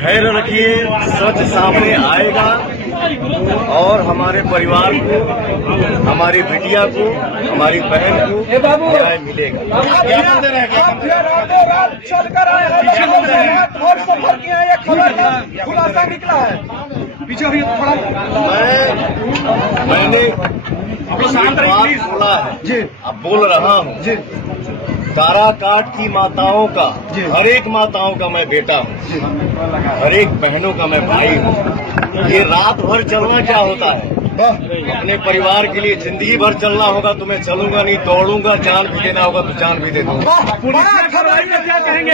धैर्य रखिए, सच सामने आएगा और हमारे परिवार को, हमारी बिटिया को, हमारी बहन को न्याय मिलेगा। खुलासा निकला है। पीछे मैंने बात बोला है, अब बोल रहा हूँ। काराकाट की माताओं का, हर एक माताओं का मैं बेटा हूँ, हर एक बहनों का मैं भाई हूँ। ये रात भर चलना क्या होता है? अपने परिवार के लिए जिंदगी भर चलना होगा तो मैं चलूंगा नहीं, दौड़ूंगा। जान भी देना होगा तो जान भी दे दूंगा। पुलिस क्या कहेंगे?